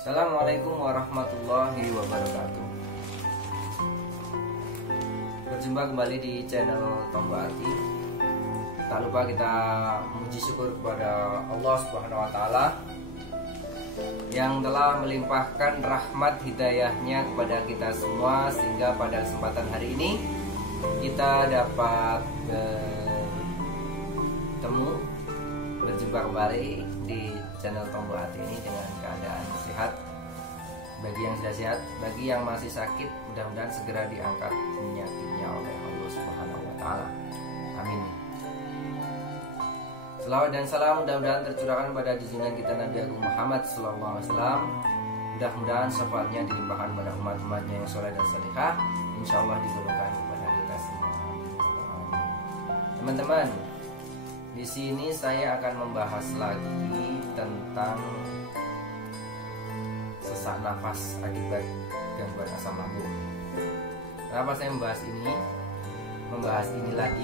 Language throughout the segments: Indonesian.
Assalamualaikum warahmatullahi wabarakatuh. Berjumpa kembali di channel Tombo Ati. Tak lupa kita memuji syukur kepada Allah Subhanahu wa Ta'ala yang telah melimpahkan rahmat hidayahnya kepada kita semua, sehingga pada kesempatan hari ini kita dapat berjumpa kembali di channel Tombo Ati ini dengan keadaan sehat. Bagi yang sudah sehat, bagi yang masih sakit, mudah-mudahan segera diangkat penyakitnya oleh Allah Subhanahu wa Ta'ala. Amin. Selawat dan salam mudah-mudahan tercurahkan pada junjungan kita Nabi Agung Muhammad SAW. Mudah-mudahan syafaatnya dilimpahkan pada umat-umatnya yang soleh dan salihah, insya Allah digolongkan kepada kita semua. Teman-teman, di sini saya akan membahas lagi tentang sesak nafas akibat gangguan asam lambung. Kenapa saya membahas ini?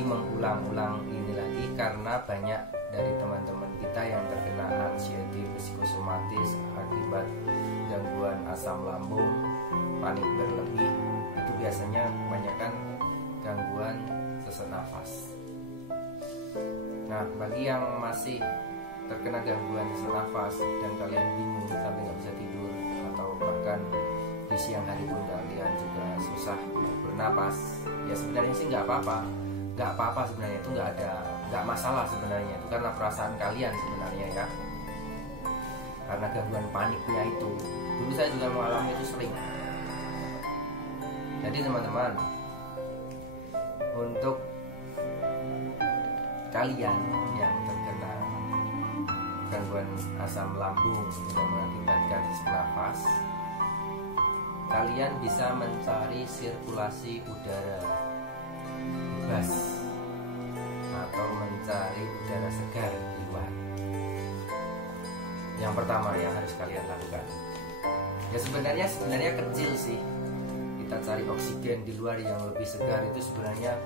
Mengulang-ulang ini lagi karena banyak dari teman-teman kita yang terkena anxiety psikosomatis akibat gangguan asam lambung, panik berlebih. Itu biasanya kebanyakan gangguan sesak nafas. Nah, bagi yang masih terkena gangguan sesak nafas dan kalian bingung sampai nggak bisa tidur, atau bahkan di siang hari pun kalian juga susah bernapas, ya sebenarnya sih nggak apa-apa sebenarnya, itu nggak masalah sebenarnya, itu karena perasaan kalian sebenarnya ya, karena gangguan paniknya itu. Dulu saya juga mengalami itu sering. Jadi teman-teman, untuk kalian yang terkena gangguan asam lambung yang mengakibatkan sesak nafas, kalian bisa mencari sirkulasi udara bebas atau mencari udara segar di luar. Yang pertama yang harus kalian lakukan, ya sebenarnya kecil sih, kita cari oksigen di luar yang lebih segar itu sebenarnya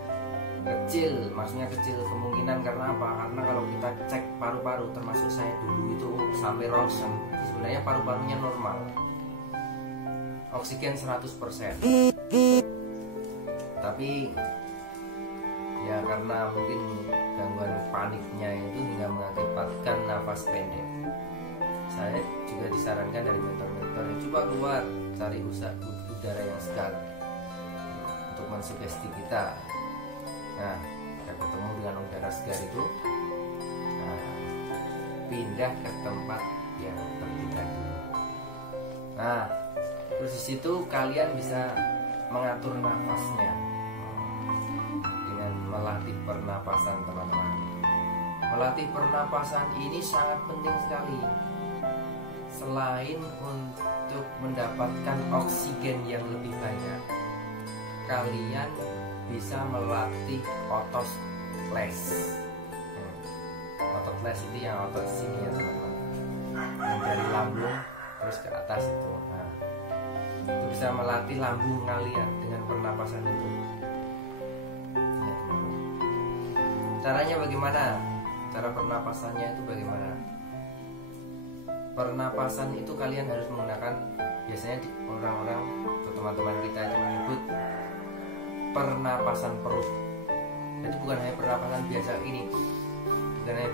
kecil, maksudnya kecil kemungkinan. Karena apa? Karena kalau kita cek paru-paru, termasuk saya dulu itu sampai ronsen, itu sebenarnya paru-parunya normal, oksigen 100%. Tapi ya karena mungkin gangguan paniknya itu hingga mengakibatkan nafas pendek, saya juga disarankan dari mentor-mentor, coba keluar cari udara yang segar untuk mensugesti kita. Nah, kita ketemu dengan udara segar itu, pindah ke tempat yang terbuka dulu. Nah, terus di situ kalian bisa mengatur nafasnya dengan melatih pernapasan, teman-teman. Melatih pernapasan ini sangat penting sekali. Selain untuk mendapatkan oksigen yang lebih banyak, kalian bisa melatih otot les. Otot les itu yang otot sini ya teman-teman, yang dari lambung terus ke atas itu. Nah, itu bisa melatih lambung kalian dengan pernapasan itu ya, teman-teman. Caranya bagaimana? Cara pernapasannya itu bagaimana? Pernapasan itu kalian harus menggunakan, biasanya orang-orang atau teman-teman kita itu menyebut pernapasan perut. Jadi bukan hanya pernapasan biasa ini, bukan hanya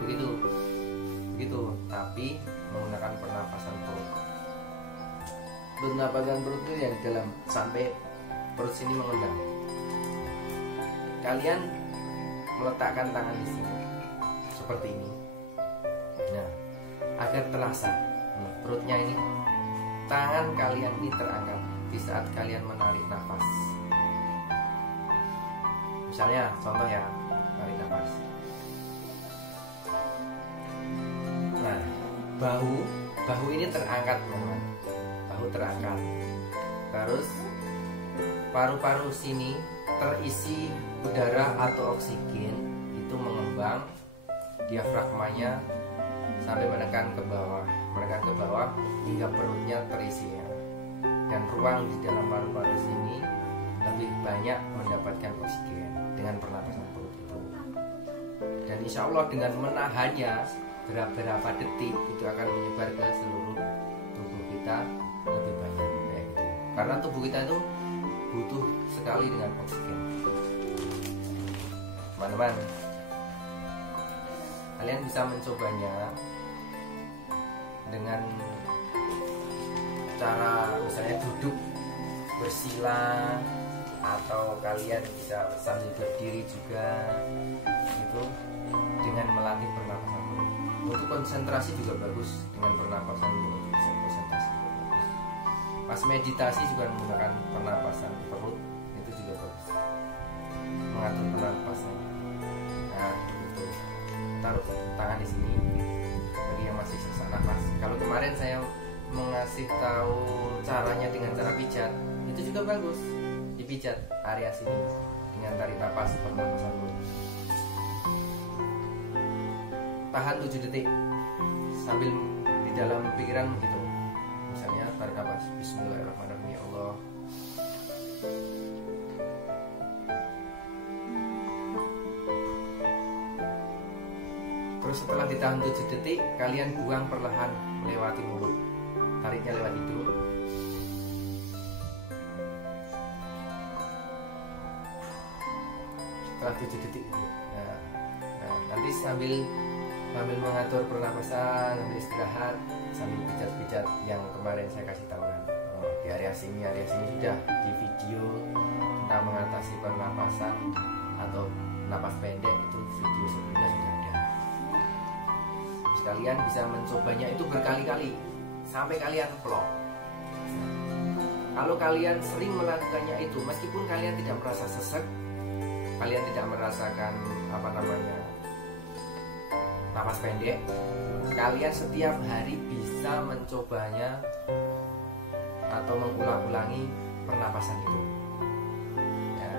begitu, tapi menggunakan pernapasan perut. Pernapasan perut itu yang dalam sampai perut sini mengendam. Kalian meletakkan tangan di sini seperti ini. Nah, agar terasa perutnya ini, tangan kalian ini terangkat di saat kalian menarik nafas. Misalnya contoh ya, tarik nafas. Nah, bahu ini terangkat, teman-teman. Bahu terangkat. Terus paru-paru sini terisi udara atau oksigen, itu mengembang, diafragmanya sampai menekan ke bawah hingga perutnya terisi ya. Dan ruang di dalam paru-paru sini lebih banyak mendapatkan oksigen dengan pernapasan perut itu. Dan insya Allah dengan menahannya beberapa detik, itu akan menyebar ke seluruh tubuh kita karena tubuh kita itu butuh sekali dengan oksigen. Teman-teman, kalian bisa mencobanya dengan cara misalnya duduk bersila, atau kalian bisa sambil berdiri juga itu, dengan melatih pernapasan perut. Untuk konsentrasi juga bagus, dengan pernapasan perut bisa konsentrasi juga bagus. Pas meditasi juga menggunakan pernapasan perut itu juga bagus, mengatur pernapasan. Nah itu, taruh tangan di sini bagi yang masih sesak nafas. Kalau kemarin saya mengasih tahu caranya dengan cara pijat, itu juga bagus, dipijat area sini dengan tarik nafas pernapasan perut. Tahan 7 detik sambil di dalam pikiran gitu, misalnya tarik nafas Bismillahirrahmanirrahim, ya Allah. Terus setelah ditahan 7 detik, kalian buang perlahan melewati mulut, tariknya lewat hidung. Setelah 7 detik, nah, nanti sambil mengatur pernapasan, sambil istirahat, sambil pijat-pijat yang kemarin saya kasih tahu kan. Di area sini sudah di video tentang mengatasi pernapasan atau napas pendek, itu video sebelumnya sudah ada. Terus kalian bisa mencobanya itu berkali-kali sampai kalian plong. Kalau kalian sering melakukannya itu, meskipun kalian tidak merasa sesek, kalian tidak merasakan napas pendek, kalian setiap hari bisa mencobanya atau mengulang-ulangi pernapasan itu ya.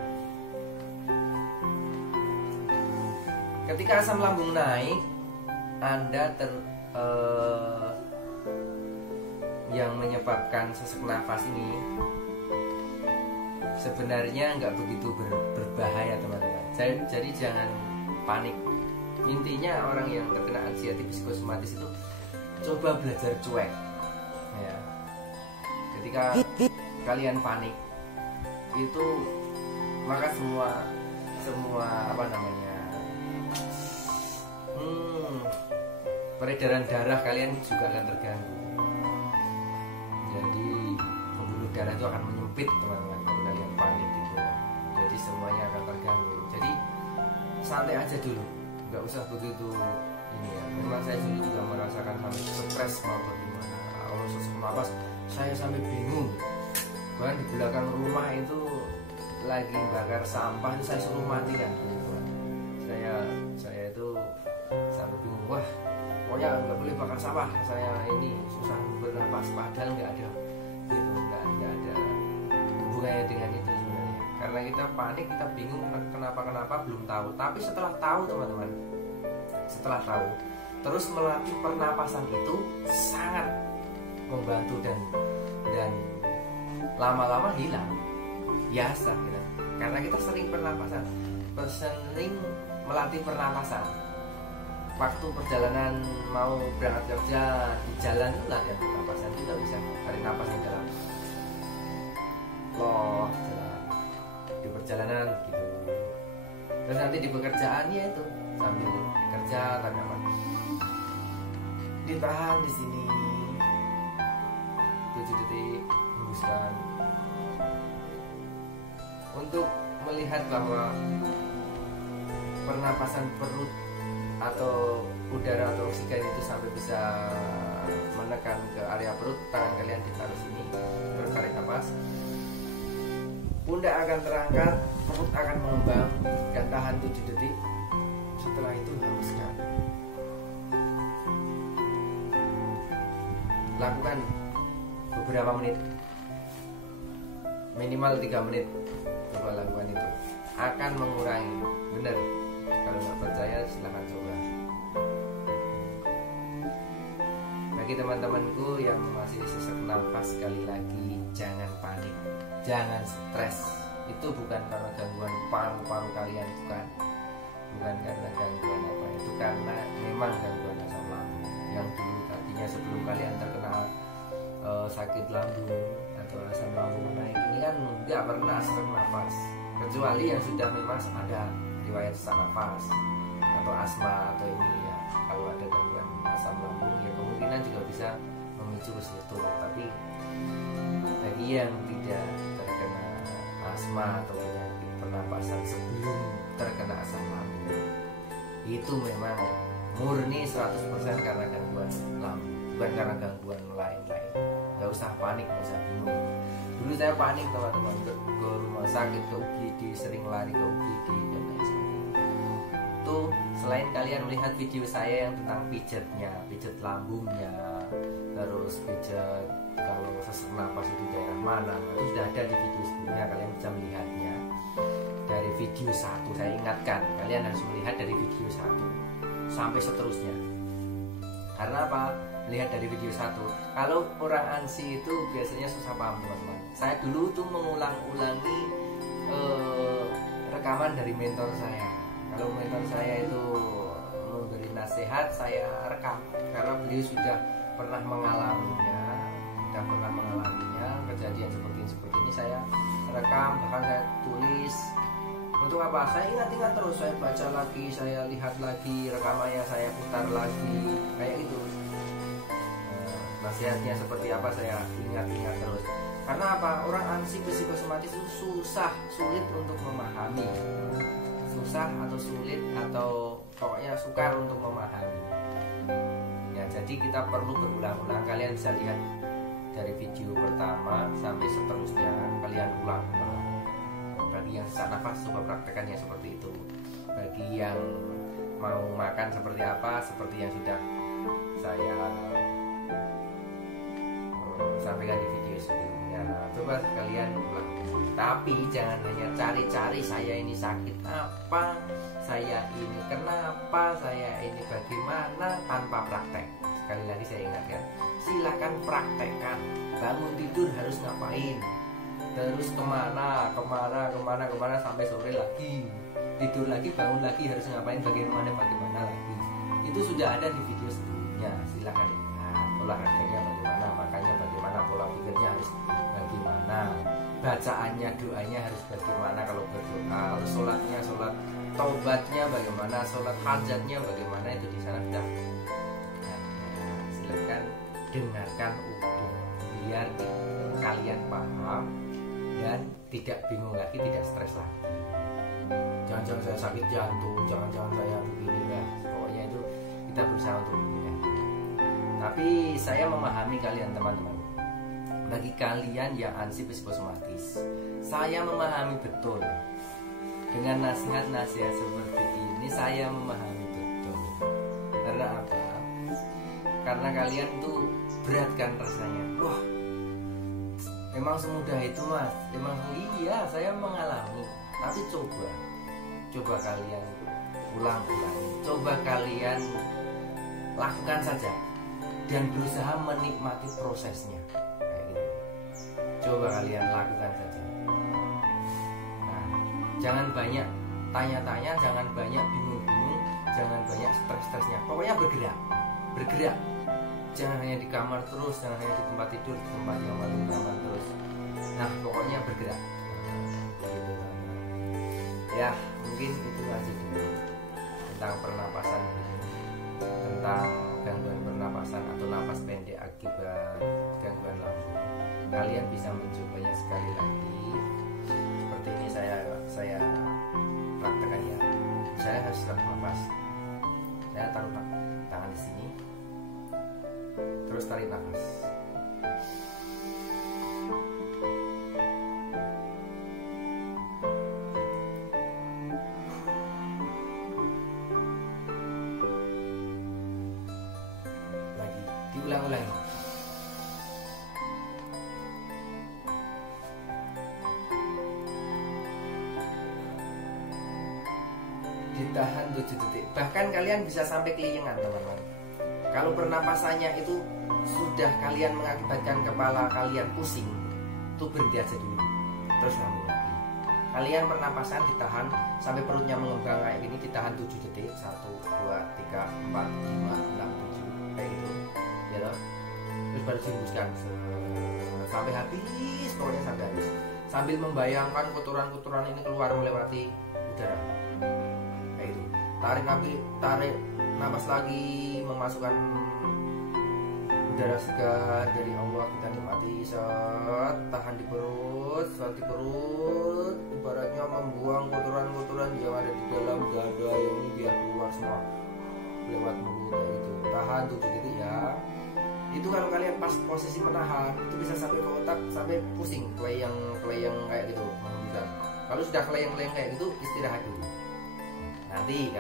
Ketika asam lambung naik, Anda yang menyebabkan sesak nafas ini sebenarnya nggak begitu berbahaya teman-teman. Jadi jangan panik. Intinya orang yang terkena anxiety psikosomatis itu coba belajar cuek ya. Ketika kalian panik itu, maka semua peredaran darah kalian juga akan terganggu. Jadi pembuluh darah itu akan menyempit teman-teman kalau kalian panik gitu. Jadi semuanya akan terganggu. Jadi santai aja dulu, nggak usah begitu ini ya. Memang saya dulu juga merasakan sampai stres mau bagaimana. Kalau sesak nafas saya sampai bingung. Bahkan di belakang rumah itu lagi bakar sampah, itu saya suruh mati kan. Saya itu sampai bingung, wah pokoknya nggak boleh bakar sampah, saya ini susah bernapas, padahal nggak ada gitu, nggak ada hubungannya dengan itu sebenarnya. Karena kita panik, kita bingung kenapa belum tahu. Tapi setelah tahu teman-teman, setelah tahu terus melatih pernapasan itu sangat membantu dan lama-lama hilang biasa gitu. Karena kita sering sering melatih pernapasan. Waktu perjalanan mau berangkat kerja, di jalan itu latihan pernapasan, kita bisa tarik napas yang dalam, loh jalan di perjalanan gitu. Terus nanti di pekerjaannya itu sambil kerja tarik napas, ditahan di sini 7 detik, hembuskan. Untuk melihat bahwa pernapasan perut atau udara atau oksigen itu sampai bisa menekan ke area perut, tangan kalian ditaruh sini, terus tarik nafas, pundak akan terangkat, perut akan mengembang, dan tahan 7 detik. Setelah itu hembuskan. Lakukan beberapa menit, minimal 3 menit. Coba lakukan itu, akan mengurangi. Benar, kalau nggak percaya silahkan coba. Bagi teman-temanku yang masih sesak nafas, sekali lagi jangan panik, jangan stres. Itu bukan karena gangguan paru-paru kalian, bukan karena gangguan apa, itu karena memang gangguan asam lambung yang dulu tadinya sebelum kalian terkena sakit lambung atau asam lambung naik ini kan nggak pernah sesak nafas, kecuali yang sudah memang ada riwayat sesak nafas atau asma atau ini ya. Kalau ada gangguan asam lambung ya kemungkinan juga bisa memicu ke situ. Tapi bagi yang tidak terkena asma atau penyakit pernapasan sebelum terkena asam lambung, itu memang murni 100% karena gangguan lambung, bukan karena gangguan lain-lain. Gak usah panik, gak usah bingung. Dulu saya panik teman-teman, ke rumah sakit, ke UGD, sering lari ke UGD dan lain sebagainya. Itu selain kalian melihat video saya yang tentang pijatnya, pijat lambungnya, terus pijat kalau sesak napas itu daerah mana, itu sudah ada di video sebelumnya, kalian bisa melihatnya dari video 1. Saya ingatkan, kalian harus melihat dari video 1 sampai seterusnya. Karena apa? Melihat dari video 1. Kalau orang ANSI itu biasanya susah paham teman-teman. Saya dulu tuh mengulang-ulangi rekaman dari mentor saya. Kalau mentor saya itu memberi nasihat, saya rekam karena beliau sudah pernah mengalaminya, kejadian seperti ini saya rekam, bahkan saya tulis. Untuk apa? Saya ingat-ingat terus, saya baca lagi, saya lihat lagi rekamannya, saya putar lagi, kayak gitu. Nasihatnya seperti apa saya ingat-ingat terus. Karena apa? Orang ANSI psikosomatis itu sulit untuk memahami. Susah atau sulit atau pokoknya sukar untuk memahami. Ya, jadi kita perlu berulang-ulang. Kalian bisa lihat dari video pertama sampai seterusnya, kalian ulang-ulang. Bagi yang sesak nafas coba praktekannya seperti itu. Bagi yang mau makan seperti apa, seperti yang sudah saya sampaikan di video sebelumnya, coba kalian ulang. Tapi jangan hanya cari-cari saya ini sakit apa, saya ini kenapa, saya ini bagaimana, tanpa praktek. Sekali lagi saya ingatkan, silakan praktekkan. Bangun tidur harus ngapain, terus kemana sampai sore lagi, tidur lagi, bangun lagi harus ngapain, bagaimana lagi. Itu sudah ada di video sebelumnya. Silakan lihat olahraganya bagaimana, makannya bagaimana, pola pikirnya harus bagaimana, bacaannya, doanya harus bagaimana kalau berdoa, sholatnya, sholat taubatnya bagaimana, sholat hajatnya bagaimana, itu di sana sudah. Silakan dengarkan utuh biar kalian paham dan tidak bingung lagi, tidak stres lagi. Jangan-jangan saya sakit jantung, jangan-jangan saya begini ya. Pokoknya itu kita berusaha untuk ya. Tapi saya memahami kalian teman-teman. Bagi kalian yang ANSI psikosomatis, saya memahami betul. Dengan nasihat-nasihat seperti ini saya memahami betul. Karena apa? Karena kalian tuh berat kan rasanya. Wah, emang semudah itu mas? Emang iya, saya mengalami. Tapi coba kalian ulang-ulangi, coba kalian lakukan saja dan berusaha menikmati prosesnya. Kayak gitu. Coba kalian lakukan saja. Nah, jangan banyak tanya-tanya, jangan banyak bingung-bingung, jangan banyak stres-stresnya. Pokoknya bergerak. Jangan hanya di kamar terus, jangan hanya di tempat tidur, di tempat yang paling nyaman terus. Nah, pokoknya bergerak. Ya, mungkin itu aja dulu tentang pernapasan ini, tentang gangguan pernapasan atau napas pendek akibat gangguan lambung. Kalian bisa mencobanya sekali lagi. Seperti ini saya praktekkan ya. Saya harus napas. Saya taruh tangan di sini. Terus tarik nafas. Lagi, diulang-ulang. Ditahan 7 detik. Bahkan kalian bisa sampai kelilingan teman-teman. Kalau pernapasannya itu sudah kalian mengakibatkan kepala kalian pusing, itu berhenti aja dulu, terus sambung lagi. Kalian pernapasan ditahan sampai perutnya mengembang kayak gini, ditahan 7 detik. 1, 2, 3, 4, 5, 6, 7 kayak gitu ya loh. Terus baru dihembuskan sampai habis, pokoknya sampai habis, sambil membayangkan kotoran-kotoran ini keluar melewati udara. Kayak itu. Tarik napas lagi, memasukkan udara segar dari Allah, kita nikmati, tahan di perut, ibaratnya membuang kotoran-kotoran yang ada di dalam dada yang ini biar keluar semua lewat mulut. Kayak itu, tahan 7 detik ya. Itu kalau kalian pas posisi menahan itu bisa sampai ke otak, sampai pusing, keleyang kayak gitu. Kalau sudah keleyang kayak gitu, istirahat dulu. Nanti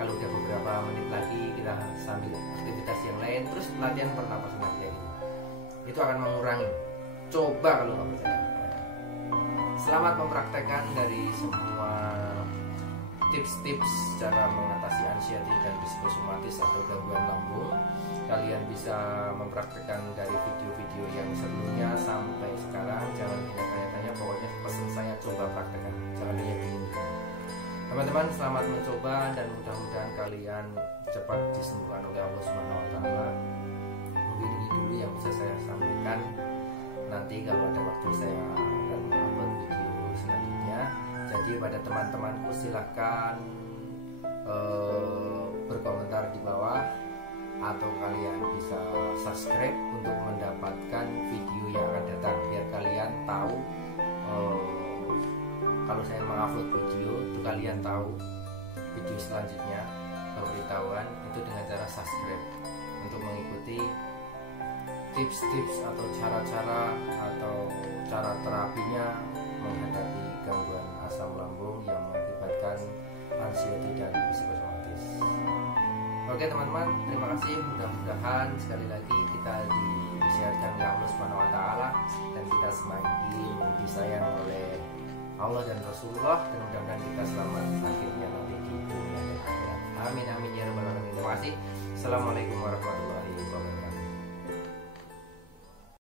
kalau udah beberapa menit lagi kita sambil aktivitas yang lain, terus latihan pernapasan kayak gitu. Itu akan mengurangi. Coba kalau nggak percaya. Selamat mempraktekkan dari semua tips-tips cara mengatasi anxiety dan psikosomatis atau gangguan lambung. Kalian bisa mempraktekkan dari video-video yang sebelumnya sampai sekarang. Jangan tanya-tanya, pokoknya pesan saya coba praktekkan. Jangan hanya bingung. Teman-teman, selamat mencoba dan mudah-mudahan kalian cepat disembuhkan oleh Allah Subhanahu wa taala. Mungkin ini dulu yang bisa saya sampaikan. Nanti kalau ada waktu saya akan membuat video selanjutnya. Jadi pada teman-temanku silahkan berkomentar di bawah, atau kalian bisa subscribe untuk mendapatkan video yang akan datang, biar kalian tahu kalau saya mengupload video itu, kalian tahu video selanjutnya, pemberitahuan itu dengan cara subscribe untuk mengikuti tips-tips atau cara-cara atau cara terapinya menghadapi gangguan asam lambung yang mengakibatkan anxiety dan psikosomatis. Oke teman-teman, terima kasih. Mudah-mudahan sekali lagi kita disehatkan oleh Allah Subhanahu wa taala dan kita semakin disayang oleh Allah dan Rasulullah, dan mudah-mudahan kita selamat akhirnya nanti di dunia dan akhirat. Amin amin ya rabbal alamin. Terima kasih. Assalamualaikum warahmatullahi wabarakatuh.